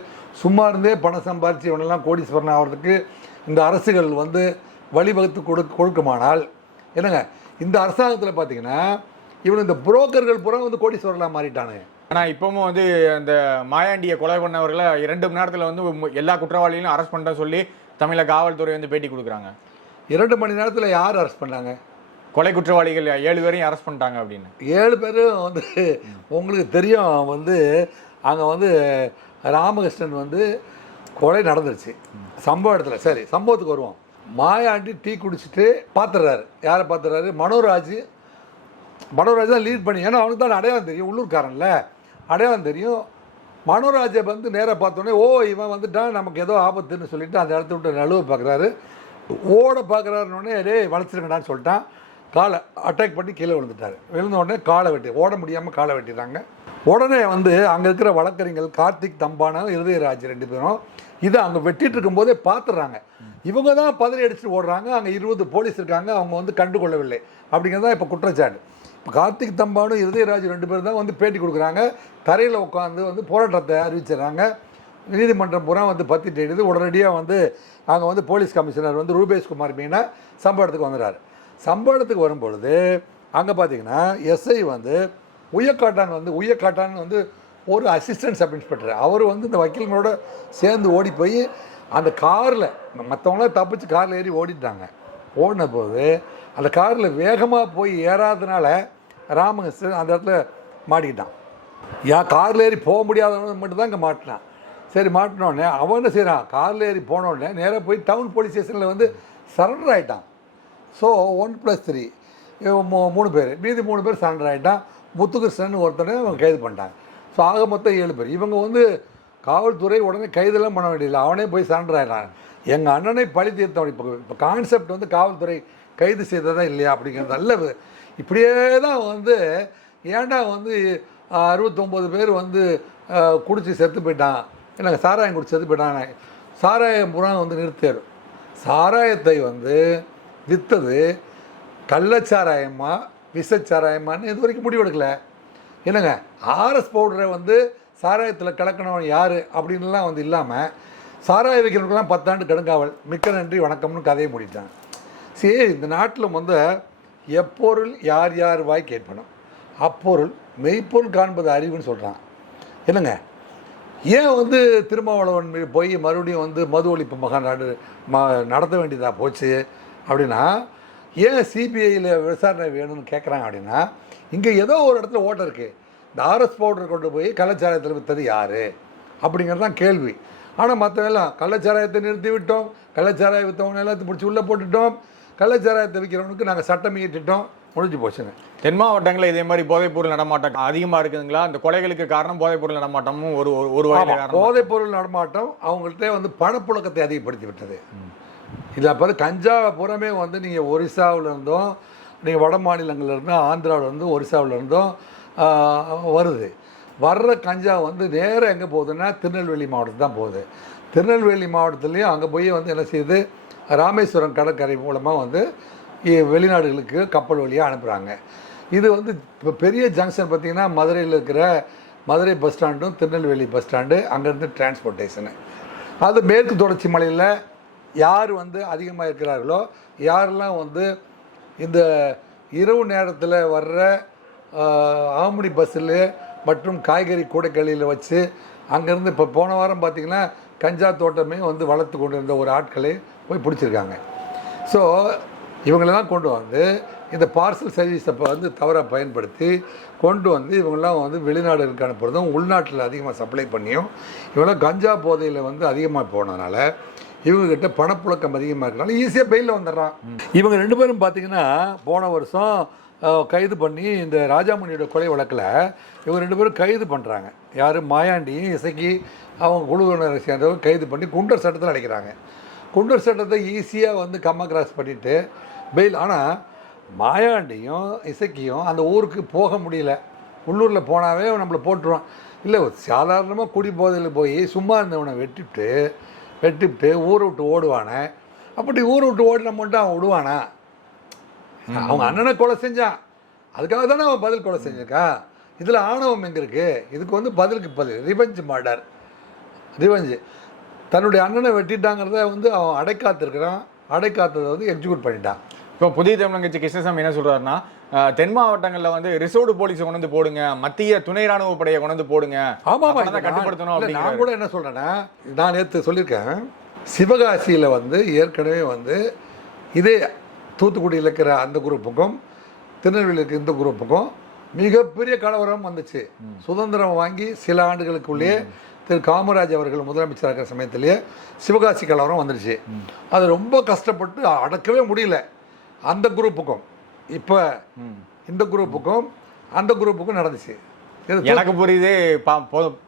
சும்மா இருந்தே பணம் சம்பாதிச்சு இவனெல்லாம் கோடீஸ்வரன் ஆகிறதுக்கு இந்த அரசுகள் வந்து வழிவகுத்து கொடுக்குமானால் என்னங்க, இந்த அரசாங்கத்தில் பார்த்தீங்கன்னா இவன் இந்த புரோக்கர்கள் பூரா வந்து கோடீஸ்வரர்களாக மாறிட்டானுங்க. ஆனால் இப்போவும் வந்து அந்த மாயாண்டியை கொலை பண்ணவர்களை 2 மணி நேரத்தில் வந்து எல்லா குற்றவாளிகளையும் அரெஸ்ட் பண்ணுற சொல்லி தமிழக காவல்துறை வந்து பேட்டி கொடுக்குறாங்க. 2 மணி நேரத்தில் யார் அரெஸ்ட் பண்ணாங்க? கொலை குற்றவாளிகள் 7 பேரையும் அரெஸ்ட் பண்ணிட்டாங்க அப்படின்னு. 7 பேரும் வந்து உங்களுக்கு தெரியும் வந்து அங்கே வந்து ராமகிருஷ்ணன் வந்து கொலை நடந்துருச்சு சம்பவ இடத்துல. சரி, சம்பவத்துக்கு வருவோம். மாயாண்டி டீ குடிச்சிட்டு பார்த்துடுறாரு. யாரை பார்த்துறாரு? மனோராஜ் தான் லீட் பண்ணி, ஏன்னா அவனுக்கு தான் அடையாளம் தெரியும், உள்ளூர்காரன்ல அடையாளம் தெரியும். மனோராஜை வந்து நேராக பார்த்தோன்னே ஓ இவன் வந்துட்டான் நமக்கு ஏதோ ஆபத்துன்னு சொல்லிட்டு அந்த இடத்த விட்டு நழுவ பார்க்குறாரு. ஓட பார்க்குறாருன்னொடனே டே வளைச்சிருங்கடான்னு சொல்லிட்டான். காலை அட்டாக் பண்ணி கீழே விழுந்துட்டார். விழுந்த உடனே காலை வெட்டி ஓட முடியாமல் காலை வெட்டிடுறாங்க. உடனே வந்து அங்கே இருக்கிற வழக்கறிஞர்கள் கார்த்திக் தம்பான இருதயராஜ் 2 பேரும் இதை அங்கே வெட்டிட்டு இருக்கும்போதே பார்த்துடுறாங்க. இவங்க தான் பதறி அடிச்சுட்டு ஓடுறாங்க. அங்கே 20 போலீஸ் இருக்காங்க, அவங்க வந்து கண்டுகொள்ளவில்லை அப்படிங்கிறதான் இப்போ குற்றச்சாட்டு. இப்போ கார்த்திக் தம்பானும் இருதயராஜ் 2 பேர் தான் வந்து பேட்டி கொடுக்குறாங்க. தரையில் உட்காந்து வந்து போராட்டத்தை அறிவிச்சிடுறாங்க. நீதிமன்றம் பூரா வந்து பத்திட்டு எழுது. உடனடியாக வந்து அங்கே வந்து போலீஸ் கமிஷனர் வந்து ரூபேஷ்குமார் மீனா சம்பவத்துக்கு வந்துடுறாரு. சம்பவத்துக்கு வரும்பொழுது அங்கே பார்த்தீங்கன்னா எஸ்ஐ வந்து உய்யக்காட்டான் வந்து ஒரு அசிஸ்டன்ட் சப் இன்ஸ்பெக்டர். அவர் வந்து இந்த வக்கீல்களோட சேர்ந்து ஓடி போய் அந்த காரில் மற்றவங்களாம் தப்பிச்சு காரில் ஏறி ஓடிட்டாங்க. ஓடின போது அந்த காரில் வேகமாக போய் ஏறாதனால ராமகிருஷ்ணன் அந்த இடத்துல மாட்டிக்கிட்டான். காரில் ஏறி போக முடியாதவங்க மட்டும்தான் இங்கே மாட்டினான். சரி மாட்டினோடனே அவன் என்ன செய்கிறான், காரில் ஏறி போனோடனே நேராக போய் டவுன் போலீஸ் ஸ்டேஷனில் வந்து சரண்டர் ஆகிட்டான். ஸோ 1+3 3 பேர், மீதி 3 பேர் சரண்டர் ஆகிட்டான். முத்துகிருஷ்ணன் ஒருத்தனை அவங்க கைது பண்ணிட்டாங்க. ஸோ ஆக மொத்தம் 7 பேர். இவங்க வந்து காவல்துறை உடனே கைதெல்லாம் பண்ண வேண்டியதில்லை, அவனே போய் சரண்டர் ஆகிட்டான். எங்கள் அண்ணனை பழி தீர்த்தவன். இப்போ கான்செப்ட் வந்து காவல்துறை கைது செய்ததா இல்லையா அப்படிங்கிறது அல்ல. இப்படியே தான் வந்து ஏன்டா வந்து 69 பேர் வந்து குடிச்சு செத்து போயிட்டான், இல்லை சாராயம் குடிச்சு செத்து போயிட்டான். சாராயம் புறா வந்து நிறுத்தியார். சாராயத்தை வந்து விற்றது கள்ளச்சாராயமா விஷச்சாராயமான்னு இது வரைக்கும் முடிவெடுக்கல. என்னங்க, ஆர்எஸ் பவுடரை வந்து சாராயத்தில் கலக்கணவன் யார் அப்படின்லாம் வந்து இல்லாமல் சாராய வைக்கிறவங்களுக்கெல்லாம் 10 ஆண்டு கடுங்காவல், மிக்க நன்றி வணக்கம்னு கதையை முடித்தாங்க. சரி, இந்த நாட்டில் வந்து எப்பொருள் யார் யார் வாய் கேட்பணும், அப்பொருள் மெய்ப்பொருள் காண்பது அறிவுன்னு சொல்கிறான். என்னங்க, ஏன் வந்து திருமாவளவன் போய் மறுபடியும் வந்து மது ஒழிப்பு மகாநாடு நடத்த வேண்டியதாக போச்சு அப்படின்னா, ஏன் சிபிஐயில் விசாரணை வேணும்னு கேட்குறாங்க அப்படின்னா, இங்கே ஏதோ ஒரு இடத்துல ஓட்டம் இருக்குது. இந்த ஆர்எஸ் பவுடர் கொண்டு போய் கள்ளச்சாராயத்தில் விற்றது யார் அப்படிங்கிறது தான் கேள்வி. ஆனால் மற்றவெல்லாம் கள்ளச்சாராயத்தை நிறுத்தி விட்டோம், கள்ளச்சாராய விற்றவங்க எல்லாத்தையும் பிடிச்சி உள்ளே போட்டுட்டோம், கள்ளச்சாராயத்தை விற்கிறவனுக்கு நாங்கள் சட்டம் இயற்றிட்டோம், முடிஞ்சு போச்சுங்க. தென் மாவட்டங்களில் இதே மாதிரி போதைப்பொருள் நடமாட்டம் அதிகமாக இருக்குதுங்களா? அந்த கொலைகளுக்கு காரணம் போதைப்பொருள் நடமாட்டமும் ஒரு போதைப்பொருள் நடமாட்டம் அவங்கள்ட்ட வந்து பணப்புழக்கத்தை அதிகப்படுத்தி விட்டது. இதில் பார்த்து கஞ்சா புறமே வந்து நீங்கள் ஒரிசாவிலேருந்தும், நீங்கள் வட மாநிலங்கள்லேருந்தும், ஆந்திராவிலேருந்தும், ஒரிசாவிலேருந்தும் வருது. வர்ற கஞ்சா வந்து நேராக எங்கே போகுதுன்னா திருநெல்வேலி மாவட்டத்துக்கு தான் போகுது. திருநெல்வேலி மாவட்டத்துலேயும் அங்கே போய் வந்து என்ன செய்யுது, ராமேஸ்வரம் கடற்கரை மூலமாக வந்து வெளிநாடுகளுக்கு கப்பல் வழியாக அனுப்புகிறாங்க. இது வந்து இப்போ பெரிய ஜங்ஷன் பார்த்திங்கன்னா மதுரையில் இருக்கிற மதுரை பஸ் ஸ்டாண்டும் திருநெல்வேலி பஸ் ஸ்டாண்டு, அங்கேருந்து டிரான்ஸ்போர்ட்டேஷனு. அது மேற்கு தொடர்ச்சி மலையில் யார் வந்து அதிகமாக இருக்கிறார்களோ, யாரெல்லாம் வந்து இந்த இரவு நேரத்தில் வர்ற ஆம்னி பஸ்ஸில் மற்றும் காய்கறி கூடைகளில் வச்சு அங்கேருந்து இப்போ போன வாரம் பார்த்திங்கன்னா கஞ்சா தோட்டமே வந்து வளர்த்து கொண்டு இருந்த ஒரு ஆட்களை போய் பிடிச்சிருக்காங்க. ஸோ இவங்களெல்லாம் கொண்டு வந்து இந்த பார்சல் சர்வீஸை வந்து தவறாக பயன்படுத்தி கொண்டு வந்து இவங்கெல்லாம் வந்து வெளிநாடுகளுக்கு அனுப்புறதும், உள்நாட்டில் அதிகமாக சப்ளை பண்ணியும் இவங்களாம் கஞ்சா போதையில் வந்து அதிகமாக போனதுனால இவங்ககிட்ட பணப்புழக்கம் அதிகமாக இருக்கிறனால ஈஸியாக பெயிலில் வந்துடுறான். இவங்க 2 பேரும் பார்த்திங்கன்னா போன வருஷம் கைது பண்ணி இந்த ராஜாமணியோட கொலை வழக்கில் இவங்க 2 பேரும் கைது பண்ணுறாங்க. யார், மாயாண்டியும் இசக்கி அவங்க குழுவினரை சேர்ந்தவங்க கைது பண்ணி குண்டர் சட்டத்தில் அடைக்கிறாங்க. குண்டர் சட்டத்தை ஈஸியாக வந்து கம்மா கிராஸ் பண்ணிவிட்டு பெயில். ஆனால் மாயாண்டியும் இசக்கியும் அந்த ஊருக்கு போக முடியல. உள்ளூரில் போனாவே நம்மளை போட்டுருவான். இல்லை, சாதாரணமாக குடி போதையில் போய் சும்மா இருந்தவனை வெட்டிவிட்டு ஊரை விட்டு ஓடுவானே. அப்படி ஊரை விட்டு ஓடின மட்டும் அவன் விடுவானா? அவங்க அண்ணனை கொலை செஞ்சான், அதுக்காக தானே அவன் பதில் கொலை செஞ்சிருக்கான். இதில் ஆணவம் எங்கே இருக்குது? இதுக்கு வந்து பதிலுக்கு பதில் ரிவெஞ்ச் மர்டர். ரிவெஞ்சு தன்னுடைய அண்ணனை வெட்டிட்டாங்கிறத வந்து அவன் அடைக்காத்திருக்கிறான். அடைக்காத்ததை வந்து எக்ஸிக்யூட் பண்ணிட்டான். இப்போ புதிய தமிழ் கட்சி கிருஷ்ணசாமி என்ன சொல்கிறாருன்னா, தென் மாவட்டங்களில் வந்து ரிசோர்டு போலீஸை கொண்டு வந்து போடுங்க, மத்திய துணை ராணுவ படையை கொண்டு வந்து போடுங்க. ஆமாம், கட்டுப்படுத்தணும் அப்படின்னு. நான் கூட என்ன சொல்கிறேன்னா, நான் நேற்று சொல்லியிருக்கேன், சிவகாசியில் வந்து ஏற்கனவே வந்து இதே தூத்துக்குடியில் இருக்கிற அந்த குரூப்புக்கும் திருநெல்வேலியில் இருக்கிற இந்த குரூப்புக்கும் மிகப்பெரிய கலவரம் வந்துச்சு. சுதந்திரம் வாங்கி சில ஆண்டுகளுக்குள்ளேயே திரு காமராஜ் அவர்கள் முதலமைச்சராக இருக்கிற சமயத்திலேயே சிவகாசி கலவரம் வந்துடுச்சு. அது ரொம்ப கஷ்டப்பட்டு அடக்கவே முடியல. அந்த குரூப்புக்கும் இப்போ இந்த குரூப்புக்கும் அந்த குரூப்புக்கும் நடந்துச்சு. எனக்கு புரியுது,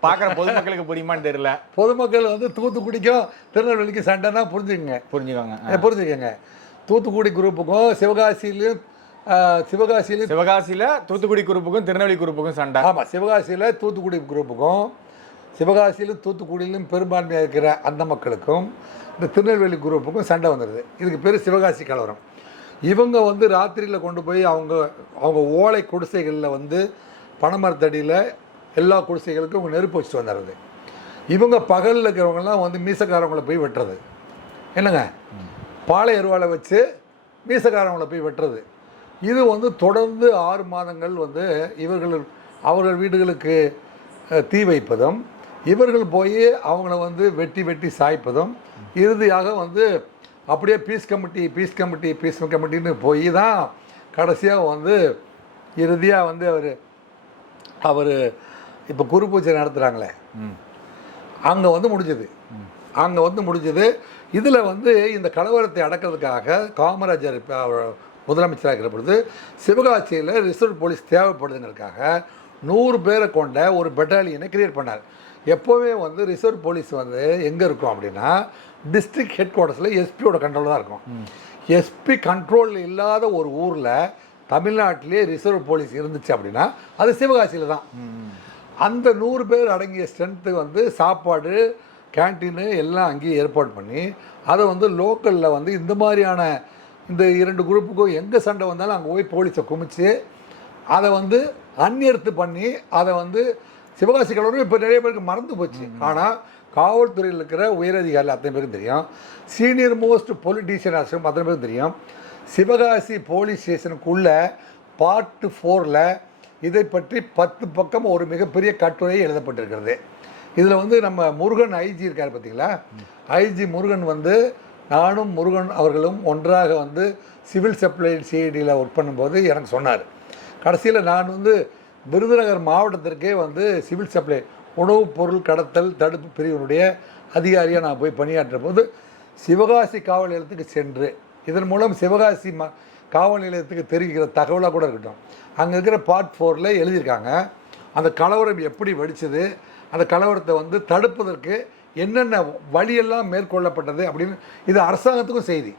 பார்க்குற பொதுமக்களுக்கு புரியுமான்னு தெரியல. பொதுமக்கள் வந்து தூத்துக்குடிக்கும் திருநெல்வேலிக்கும் சண்டைன்னா புரிஞ்சுக்கங்க. தூத்துக்குடி குரூப்புக்கும் சிவகாசியில் தூத்துக்குடி குரூப்புக்கும் திருநெல்வேலி குரூப்புக்கும் சண்டை. ஆமாம், சிவகாசியில் தூத்துக்குடி குரூப்புக்கும் தூத்துக்குடியிலும் பெரும்பான்மையாக இருக்கிற அந்த மக்களுக்கும் இந்த திருநெல்வேலி குரூப்புக்கும் சண்டை வந்துடுது. இதுக்கு பேர் சிவகாசி கலவரம். இவங்க வந்து ராத்திரியில் கொண்டு போய் அவங்க ஓலை குடிசைகளில் வந்து பனைமரத்தடியில் எல்லா குடிசைகளுக்கும் இவங்க நெருப்பு வச்சுட்டு வந்துடுறது. இவங்க பகலில் இருக்கிறவங்கலாம் வந்து மீசக்காரவங்களை போய் வெட்டுறது. என்னங்க, பாலை அருவாலை வச்சு மீசக்காரவங்களை போய் வெட்டுறது. இது வந்து தொடர்ந்து 6 மாதங்கள் வந்து அவர்கள் வீடுகளுக்கு தீ வைப்பதும், இவர்கள் போய் அவங்கள வந்து வெட்டி சாய்ப்பதும், இறுதியாக வந்து அப்படியே பீஸ் கமிட்டின்னு போய் தான் கடைசியாக வந்து இறுதியாக வந்து அவர் இப்போ குரு பூஜை நடத்துகிறாங்களே, அங்கே வந்து முடிஞ்சது. இதில் வந்து இந்த கலவரத்தை அடக்கிறதுக்காக காமராஜர் முதலமைச்சராக இருக்கிற பொழுது சிவகாசியில் ரிசர்வ் போலீஸ் தேவைப்படுதுங்கிறதுக்காக 100 பேரை கொண்ட ஒரு பெட்டாலியனை கிரியேட் பண்ணார். எப்போவுமே வந்து ரிசர்வ் போலீஸ் வந்து எங்கே இருக்கும் அப்படின்னா டிஸ்ட்ரிக்ட் ஹெட் குவார்ட்டர்ஸில் எஸ்பியோட கண்ட்ரோல் தான் இருக்கும். எஸ்பி கண்ட்ரோல் இல்லாத ஒரு ஊரில் தமிழ்நாட்டிலே ரிசர்வ் போலீஸ் இருந்துச்சு அப்படின்னா அது சிவகாசியில் தான். அந்த 100 பேர் அடங்கிய ஸ்ட்ரென்த்து வந்து சாப்பாடு கேன்டீனு எல்லாம் அங்கேயே ஏற்பாடு பண்ணி அதை வந்து லோக்கலில் வந்து இந்த மாதிரியான இந்த 2 குரூப்புக்கும் எங்கே சண்டை வந்தாலும் அங்கே போய் போலீஸை குமிச்சு அதை வந்து அந்நியர்த்து பண்ணி அதை வந்து சிவகாசி கலவரம் இப்போ நிறைய பேருக்கு மறந்து போச்சு. ஆனால் காவல்துறையில் இருக்கிற உயரதிகாரிகள் அத்தனை பேருக்கும் தெரியும், சீனியர் மோஸ்ட் பொலிட்டீஷியன் அத்தனை பேருக்கும் தெரியும். சிவகாசி போலீஸ் ஸ்டேஷனுக்குள்ள பார்ட் 4ல் இதை பற்றி 10 பக்கம் ஒரு மிகப்பெரிய கட்டுரை எழுதப்பட்டிருக்கிறது. இதில் வந்து நம்ம முருகன் ஐஜி இருக்கார் பார்த்தீங்களா, ஐஜி முருகன் வந்து நானும் முருகன் அவர்களும் ஒன்றாக வந்து சிவில் சப்ளை சிஐடியில் ஒர்க் பண்ணும்போது எனக்கு சொன்னார். கடைசியில் நான் வந்து விருதுநகர் மாவட்டத்திற்கே வந்து சிவில் சப்ளை உணவுப் பொருள் கடத்தல் தடுப்பு பிரிவினுடைய அதிகாரியாக நான் போய் பணியாற்ற போது சிவகாசி காவல் நிலையத்துக்கு சென்று இதன் மூலம் சிவகாசி காவல் நிலையத்துக்கு தெரிவிக்கிற தகவலாக கூட இருக்கட்டும், அங்கே இருக்கிற பார்ட் 4ல் எழுதியிருக்காங்க அந்த கலவரம் எப்படி வெடிச்சது, அந்த கலவரத்தை வந்து தடுப்பதற்கு என்னென்ன வழியெல்லாம் மேற்கொள்ளப்பட்டது அப்படின்னு. இது அரசாங்கத்துக்கும் செய்தி.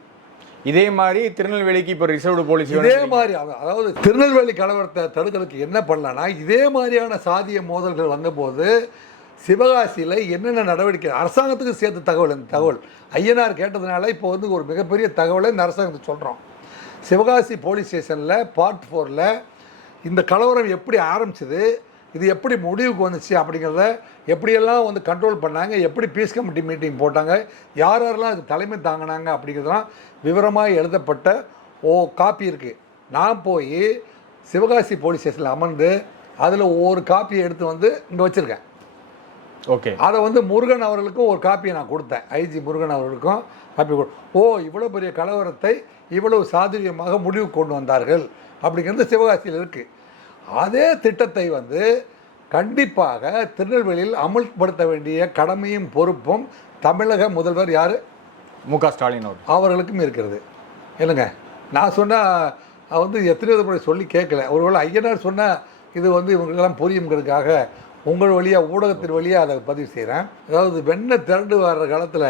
இதே மாதிரி திருநெல்வேலிக்கு இப்போ ரிசர்வ்டு போலீஸ் இதே மாதிரி அதாவது திருநெல்வேலி கலவரத்தை தடுக்கிறதுக்கு என்ன பண்ணலான்னா இதே மாதிரியான சாதிய மோதல்கள் வந்தபோது சிவகாசியில் என்னென்ன நடவடிக்கை அரசாங்கத்துக்கு சேர்த்து தகவல். இந்த தகவல் ஐயனார் கேட்டதுனால இப்போ வந்து ஒரு மிகப்பெரிய தகவலை இந்த அரசாங்கத்துக்கு சொல்கிறோம். சிவகாசி போலீஸ் ஸ்டேஷனில் பார்ட் 4ல் இந்த கலவரம் எப்படி ஆரம்பிச்சது, இது எப்படி முடிவுக்கு வந்துச்சு அப்படிங்கிறத எப்படியெல்லாம் வந்து கண்ட்ரோல் பண்ணாங்க, எப்படி பீஸ் கமிட்டி மீட்டிங் போட்டாங்க, யாரெல்லாம் அது தலைமை தாங்கினாங்க அப்படிங்கிறதுலாம் விவரமாக எழுதப்பட்ட காப்பி இருக்குது. நான் போய் சிவகாசி போலீஸ் ஸ்டேஷனில் அமர்ந்து அதில் ஒவ்வொரு காப்பியை எடுத்து வந்து இங்கே வச்சுருக்கேன். ஓகே, அதை வந்து முருகன் அவர்களுக்கும் ஒரு காப்பியை நான் கொடுத்தேன். ஐஜி முருகன் அவர்களுக்கும் காப்பி இவ்வளோ பெரிய கலவரத்தை இவ்வளவு சாதுரியமாக முடிவு கொண்டு வந்தார்கள் அப்படிங்கிறது சிவகாசியில் இருக்குது. அதே திட்டத்தை வந்து கண்டிப்பாக திருநெல்வேலியில் அமல்படுத்த வேண்டிய கடமையும் பொறுப்பும் தமிழக முதல்வர் யார், மு.க. ஸ்டாலின் அவர்களுக்கும் இருக்கிறது. இல்லைங்க, நான் சொன்னால் வந்து எத்தனை முறை சொல்லி கேட்கல. ஒருவேளை ஐயனார் சொன்னால் இது வந்து இவங்களுக்கெல்லாம் புரியுங்கிறதுக்காக உங்கள் வழியாக ஊடகத்தின் வழியாக அதை பதிவு செய்கிறேன். அதாவது வெண்ணெய் திரண்டு வர்ற காலத்தில்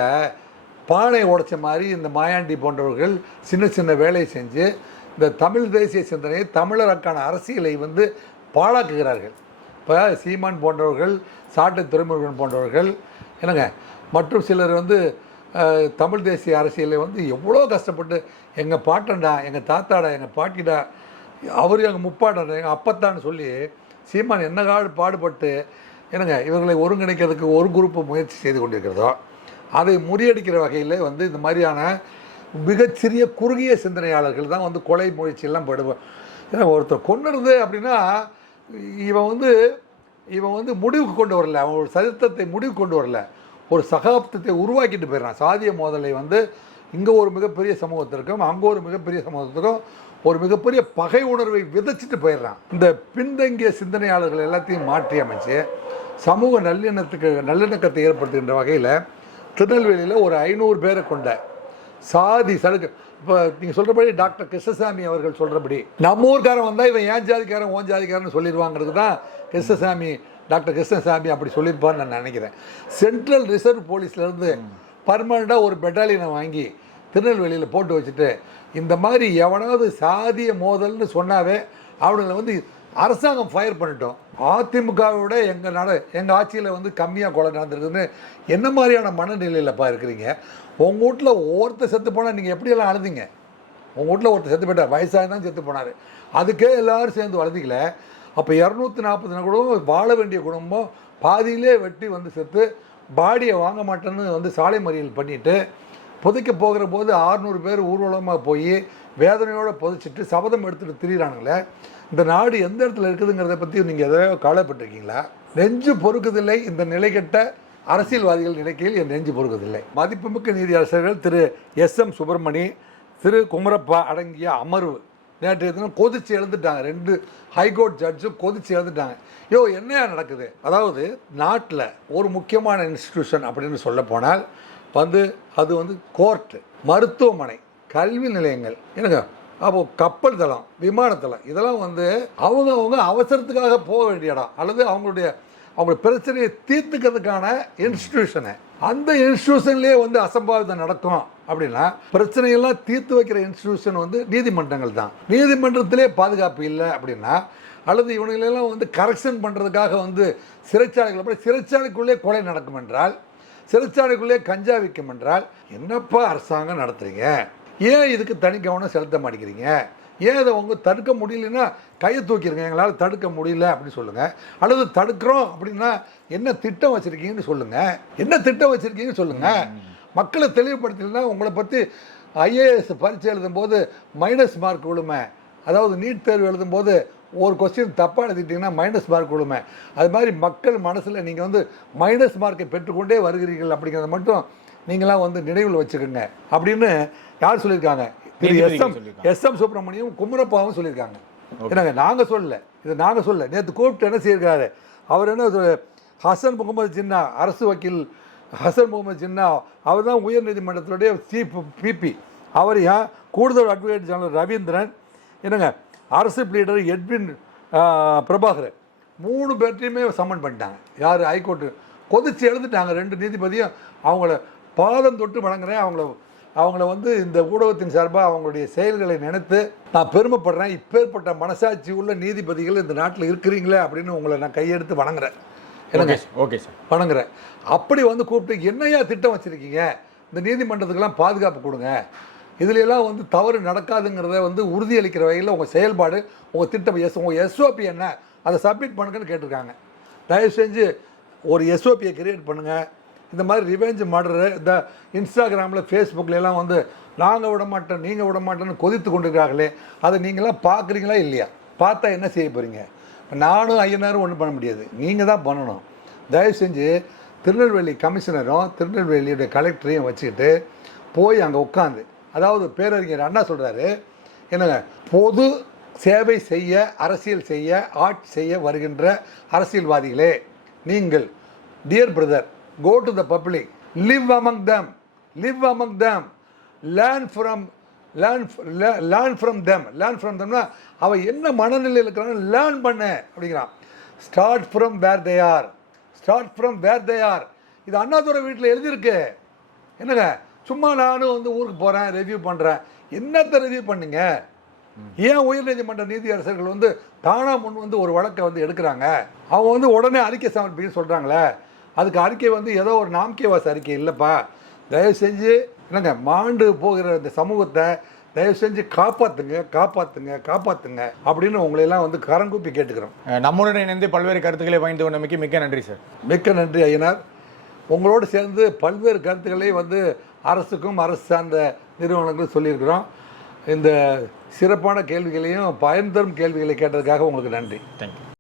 பானை உடைச்ச மாதிரி இந்த மாயாண்டி போன்றவர்கள் சின்ன சின்ன வேலையை செஞ்சு இந்த தமிழ் தேசிய சிந்தனையை தமிழருக்கான அரசியலை வந்து பாழாக்குகிறார்கள். இப்போ சீமான் போன்றவர்கள், சாட்டை துறைமுருகன் போன்றவர்கள் என்னங்க மற்றும் சிலர் வந்து தமிழ் தேசிய அரசியலை வந்து எவ்வளோ கஷ்டப்பட்டு எங்கள் பாட்டன்டா, எங்கள் தாத்தாடா, எங்கள் பாட்டிடா, அவர் எங்கள் முப்பாட்டா, எங்கள் அப்பத்தான்னு சொல்லி சீமான் என்ன பாடுபட்டு என்னங்க இவர்களை ஒருங்கிணைக்கிறதுக்கு ஒரு குரூப்பு முயற்சி செய்து கொண்டிருக்கிறதோ அதை முறியடிக்கிற வகையில் வந்து இந்த மாதிரியான மிகச்சிறிய குறுகிய சிந்தனையாளர்கள் தான் வந்து கொலை முயற்சியெல்லாம் படுவோம். ஏன்னா ஒருத்தர் கொண்டுருது அப்படின்னா இவன் வந்து முடிவுக்கு கொண்டு வரல, அவன் ஒரு சரித்திரத்தை முடிவுக்கு கொண்டு வரல, ஒரு சகாப்தத்தை உருவாக்கிட்டு போயிடறான். சாதிய மோதலை வந்து இங்கே ஒரு மிகப்பெரிய சமூகத்திற்கும் அங்கே ஒரு மிகப்பெரிய சமூகத்திற்கும் ஒரு மிகப்பெரிய பகை உணர்வை விதைச்சிட்டு போயிடுறான். இந்த பின்தங்கிய சிந்தனையாளர்கள் எல்லாத்தையும் மாற்றி அமைச்சு சமூக நல்லிணக்கத்தை ஏற்படுத்துகின்ற வகையில் திருநெல்வேலியில் ஒரு 500 பேரை கொண்ட சாதி சலுகை. இப்போ நீங்கள் சொல்கிறபடி டாக்டர் கிருஷ்ணசாமி அவர்கள் சொல்கிறபடி நம்ம ஊர்காரன் வந்தால் இவன் ஏன் ஜாதிக்காரன் ஓன் ஜாதிக்காரன் சொல்லிடுவாங்கிறது தான் டாக்டர் கிருஷ்ணசாமி அப்படி சொல்லியிருப்பான்னு நான் நினைக்கிறேன். சென்ட்ரல் ரிசர்வ் போலீஸ்லேருந்து பர்மனெண்ட்டாக ஒரு பெட்டாலியனை வாங்கி திருநெல்வேலியில் போட்டு வச்சுட்டு இந்த மாதிரி எவனாவது சாதிய மோதல்னு சொன்னாவே அவனுங்களை வந்து அரசாங்கம் ஃபயர் பண்ணிட்டோம். அதிமுகவை விட எங்கள் ஆட்சியில் வந்து கம்மியாக கொலை நடந்திருக்குதுன்னு என்ன மாதிரியான மனநிலையிலப்பா இருக்கிறீங்க? உங்கள் வீட்டில் ஒருத்தர் செத்து போனால் நீங்கள் எப்படியெல்லாம் அழுதிங்க? உங்கள் வீட்டில் ஒருத்தர் செத்து போயிட்டார், வயசாக தான் செத்து போனார், அதுக்கே எல்லோரும் சேர்ந்து அழுதிக்கல. அப்போ 240 குடும்பம் வாழ வேண்டிய குடும்பம் பாதியிலே வெட்டி வந்து செத்து பாடியை வாங்க மாட்டேன்னு வந்து சாலை மறியல் பண்ணிவிட்டு புதைக்க போகிற போது 600 பேர் ஊர்வலமாக போய் வேதனையோடு புதைச்சிட்டு சபதம் எடுத்துகிட்டு திரியிறானுங்களே. இந்த நாடு எந்த இடத்துல இருக்குதுங்கிறத பற்றி நீங்கள் எதாவது கவலைப்பட்டிருக்கீங்களா? நெஞ்சு பொறுக்குதில்லை இந்த நிலைகட்ட அரசியல்வாதிகள் நிலைக்கையில் என் நெஞ்சு பொறுக்குதில்லை. மதிப்புமிக்க நீதியரசர்கள் திரு S.M. சுப்பிரமணி, திரு குமரப்பா அடங்கிய அமர்வு நேற்றைய தினம் கொதிச்சு எழுந்துட்டாங்க. 2 ஹைகோர்ட் ஜட்ஜும் கொதிச்சு எழுந்துட்டாங்க. என்னையா நடக்குது? அதாவது நாட்டில் ஒரு முக்கியமான இன்ஸ்டிடியூஷன் அப்படின்னு சொல்ல போனால் அது வந்து கோர்ட்டு, மருத்துவமனை, கல்வி நிலையங்கள், என்னங்க அப்போ கப்பல் தளம், விமானத்தளம், இதெல்லாம் வந்து அவங்க அவசரத்துக்காக போக வேண்டிய இடம், அல்லது அவங்க பிரச்சனையை தீர்த்துக்கிறதுக்கான இன்ஸ்டிடியூஷனு. அந்த இன்ஸ்டிடியூஷன்லேயே வந்து அசம்பாவிதம் நடக்கும் அப்படின்னா பிரச்சனையெல்லாம் தீர்த்து வைக்கிற இன்ஸ்டிடியூஷன் வந்து நீதிமன்றங்கள் தான். நீதிமன்றத்திலே பாதுகாப்பு இல்லை அப்படின்னா, அல்லது இவங்களெல்லாம் வந்து கரெக்ஷன் பண்ணுறதுக்காக வந்து சிறைச்சாலைக்குள்ளே கொலை நடக்கும் என்றால், சிறைச்சாலைக்குள்ளே கஞ்சா விற்கும் என்றால், என்னப்பா அரசாங்கம் நடத்துறீங்க? ஏன் இதுக்கு தனி கவனம் செலுத்த மாட்டேங்கிறீங்க? ஏன் இதை அவங்க தடுக்க முடியலன்னா கையை தூக்கிடுங்க, எங்களால் தடுக்க முடியல அப்படின்னு சொல்லுங்கள். அல்லது தடுக்கிறோம் அப்படின்னா என்ன திட்டம் வச்சுருக்கீங்கன்னு சொல்லுங்கள். என்ன திட்டம் வச்சுருக்கீங்கன்னு சொல்லுங்கள். மக்களை தெளிவுபடுத்தலைன்னா உங்களை பற்றி ஐஏஎஸ் பரீட்சை எழுதும்போது மைனஸ் மார்க் விழுமை, அதாவது நீட் தேர்வு எழுதும்போது ஒரு கொஸ்டின் தப்பாக எழுதிட்டிங்கன்னா மைனஸ் மார்க் விழுமை. அது மாதிரி மக்கள் மனசில் நீங்கள் வந்து மைனஸ் மார்க்கை பெற்றுக்கொண்டே வருகிறீர்கள் அப்படிங்கிறத மட்டும் நீங்களாம் வந்து நினைவில் வச்சுக்கோங்க அப்படின்னு யார் சொல்லியிருக்காங்க? திரு எஸ்.எம். சுப்பிரமணியம், குமரப்பாவும் சொல்லியிருக்காங்க. என்னங்க நாங்கள் சொல்ல நேற்று கூப்பிட்டு என்ன செய்யிருக்காரு அவர்? என்ன ஹசன் முகமது ஜின்னா, அரசு வக்கீல் ஹசன் முகமது ஜின்னா, அவர் தான் உயர்நீதிமன்றத்தினுடைய சீஃப் பிபி. அவர் கூடுதல் அட்வொகேட் ஜெனரல் ரவீந்திரன், என்னங்க அரசு பிளீடர் எட்வின் பிரபாகரன், 3 பேர்த்தையுமே சம்மன் பண்ணிட்டாங்க. யார்? ஹைகோர்ட்டு கொதிச்சு எழுந்துட்டாங்க. 2 நீதிபதியும் அவங்கள பாதம் தொட்டு வணங்குறேன். அவங்கள வந்து இந்த ஊடகத்தின் சார்பாக அவங்களுடைய செயல்களை நினைத்து நான் பெருமைப்படுறேன். இப்பேற்பட்ட மனசாட்சி உள்ள நீதிபதிகள் இந்த நாட்டில் இருக்கிறீங்களே அப்படின்னு உங்களை நான் கையெடுத்து வணங்குறேன். Okay sir, வணங்குறேன். அப்படி வந்து கூப்பிட்டு என்னையா திட்டம் வச்சுருக்கீங்க, இந்த நீதிமன்றத்துக்கெல்லாம் பாதுகாப்பு கொடுங்க, இதுலெல்லாம் வந்து தவறு நடக்காதுங்கிறத வந்து உறுதியளிக்கிற வகையில் உங்கள் செயல்பாடு, உங்கள் திட்டம், உங்கள் எஸ்ஓபி என்ன, அதை சப்மிட் பண்ணுங்கன்னு கேட்டிருக்காங்க. தயவு செஞ்சு ஒரு எஸ்ஓபியை கிரியேட் பண்ணுங்கள். இந்த மாதிரி ரிவெஞ்ச் மர்டரு இந்த இன்ஸ்டாகிராமில் ஃபேஸ்புக்கிலலாம் வந்து நாங்கள் விட மாட்டோம் நீங்கள் விட மாட்டோன்னு கொதித்து கொண்டிருக்காங்களே, அதை நீங்களாம் பார்க்குறீங்களா இல்லையா? பார்த்தா என்ன செய்ய போகிறீங்க? நானும் ஐயனாரும் ஒன்றும் பண்ண முடியாது, நீங்கள் தான் பண்ணணும். தயவு செஞ்சு திருநெல்வேலி கமிஷனரும் திருநெல்வேலியுடைய கலெக்டரையும் வச்சுக்கிட்டு போய் அங்கே உட்காந்து, அதாவது பேரறிஞர் அண்ணா சொல்கிறாரு, என்னங்க பொது சேவை செய்ய, அரசியல் செய்ய, ஆட்சி செய்ய வருகின்ற அரசியல்வாதிகளே, நீங்கள் dear brother, go to the public, live among them, learn from them. அவ என்ன மனநிலையில் இருக்கிறாங்க லேர்ன் பண்ண அப்படிங்கிறான். Start from where they are. இது அண்ணாதுரை வீட்டில் எழுதியிருக்கு. என்னங்க சும்மா நானும் வந்து ஊருக்கு போகிறேன், ரிவ்யூ பண்ணுறேன். என்னத்தை ரிவ்யூ பண்ணுங்க? ஏன் உயர்நீதிமன்ற நீதியரசர்கள் வந்து தானா முன் வந்து ஒரு வழக்கை வந்து எடுக்கிறாங்க? அவங்க வந்து உடனே அறிக்கை சமர்ப்பின்னு சொல்கிறாங்களே, அதுக்கு அறிக்கை வந்து ஏதோ ஒரு நாம்கேவாஸ் அறிக்கை இல்லைப்பா. தயவு செஞ்சு என்னங்க மாண்டு போகிற இந்த சமூகத்தை தயவு செஞ்சு காப்பாற்றுங்க அப்படின்னு உங்களையெல்லாம் வந்து கரங்கூப்பி கேட்டுக்கிறோம். நம்முடன் இணைந்து பல்வேறு கருத்துக்களை பகிர்ந்து கொண்டமைக்கு மிக்க நன்றி சார். மிக்க நன்றி ஐயனார். உங்களோடு சேர்ந்து பல்வேறு கருத்துக்களை வந்து அரசுக்கும் அரசு சார்ந்த நிறுவனங்களும் சொல்லியிருக்கிறோம். இந்த சிறப்பான கேள்விகளையும் பயன் தரும் கேள்விகளை கேட்டதுக்காக உங்களுக்கு நன்றி. தேங்க்யூ.